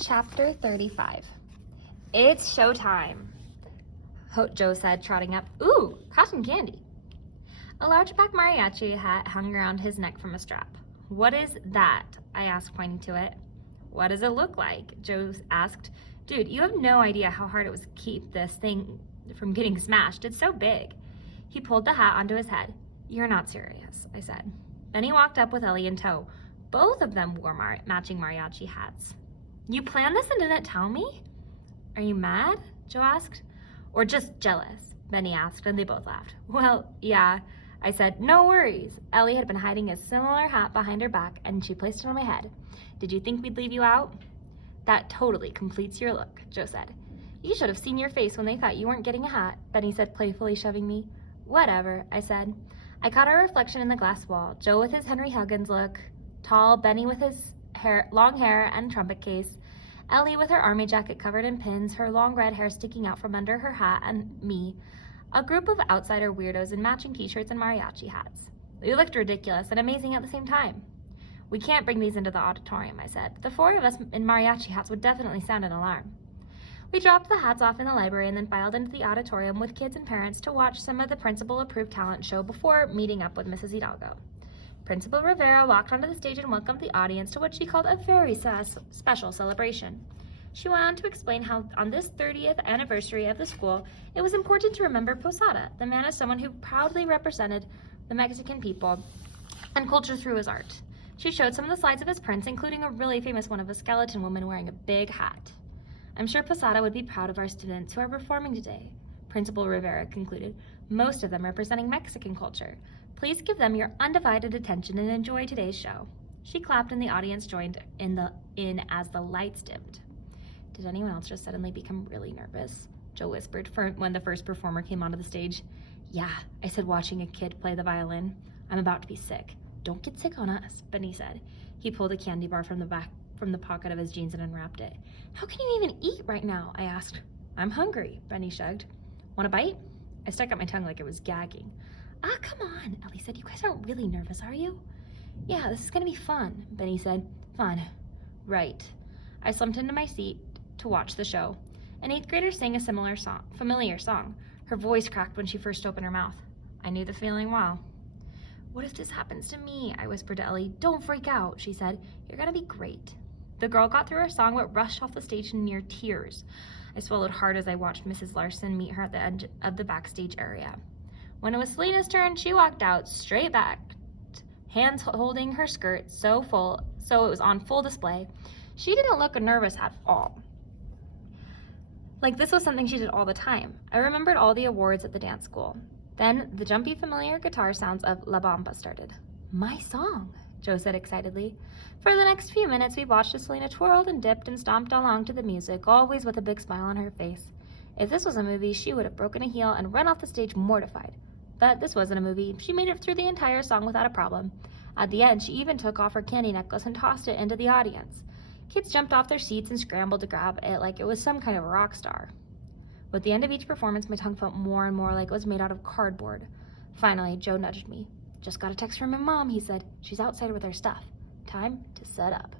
Chapter 35. It's showtime, Joe said, trotting up. Ooh, cotton candy. A large black mariachi hat hung around his neck from a strap. What is that? I asked, pointing to it. What does it look like? Joe asked. Dude, you have no idea how hard it was to keep this thing from getting smashed. It's so big. He pulled the hat onto his head. You're not serious, I said. Benny walked up with Ellie in tow. Both of them wore matching mariachi hats. You planned this and didn't tell me? Are you mad? Joe asked. Or just jealous? Benny asked, and they both laughed. Well, yeah, I said. No worries. Ellie had been hiding a similar hat behind her back, and she placed it on my head. Did you think we'd leave you out? That totally completes your look, Joe said. You should have seen your face when they thought you weren't getting a hat, Benny said, playfully shoving me. Whatever, I said. I caught our reflection in the glass wall, Joe with his Henry Huggins look, tall, Benny with his long hair and trumpet case, Ellie with her army jacket covered in pins, her long red hair sticking out from under her hat, and me, a group of outsider weirdos in matching t-shirts and mariachi hats. We looked ridiculous and amazing at the same time. We can't bring these into the auditorium, I said. The four of us in mariachi hats would definitely sound an alarm. We dropped the hats off in the library and then filed into the auditorium with kids and parents to watch some of the principal-approved talent show before meeting up with Mrs. Hidalgo. Principal Rivera walked onto the stage and welcomed the audience to what she called a very special celebration. She went on to explain how on this 30th anniversary of the school, it was important to remember Posada, the man as someone who proudly represented the Mexican people and culture through his art. She showed some of the slides of his prints, including a really famous one of a skeleton woman wearing a big hat. I'm sure Posada would be proud of our students who are performing today, Principal Rivera concluded, most of them representing Mexican culture. Please give them your undivided attention and enjoy today's show. She clapped and the audience joined in as the lights dimmed. Did anyone else just suddenly become really nervous? Joe whispered when the first performer came onto the stage. Yeah, I said, watching a kid play the violin. I'm about to be sick. Don't get sick on us, Benny said. He pulled a candy bar from the pocket of his jeans and unwrapped it. How can you even eat right now? I asked. I'm hungry, Benny shrugged. Want a bite? I stuck out my tongue like it was gagging. Ah, come on, Ellie said. You guys aren't really nervous, are you? Yeah, this is gonna be fun, Benny said. Fun. Right. I slumped into my seat to watch the show. An 8th grader sang a familiar song. Her voice cracked when she first opened her mouth. I knew the feeling well. What if this happens to me? I whispered to Ellie. Don't freak out, she said. You're gonna be great. The girl got through her song but rushed off the stage in near tears. I swallowed hard as I watched Mrs. Larson meet her at the edge of the backstage area. When it was Selena's turn, she walked out straight back, hands holding her skirt so it was on full display. She didn't look nervous at all. Like this was something she did all the time. I remembered all the awards at the dance school. Then the jumpy, familiar guitar sounds of La Bamba started. My song, Joe said excitedly. For the next few minutes, we watched as Selena twirled and dipped and stomped along to the music, always with a big smile on her face. If this was a movie, she would have broken a heel and run off the stage mortified. But this wasn't a movie. She made it through the entire song without a problem. At the end, she even took off her candy necklace and tossed it into the audience. Kids jumped off their seats and scrambled to grab it like it was some kind of rock star. With the end of each performance, my tongue felt more and more like it was made out of cardboard. Finally, Joe nudged me. Just got a text from my mom, he said. She's outside with her stuff. Time to set up.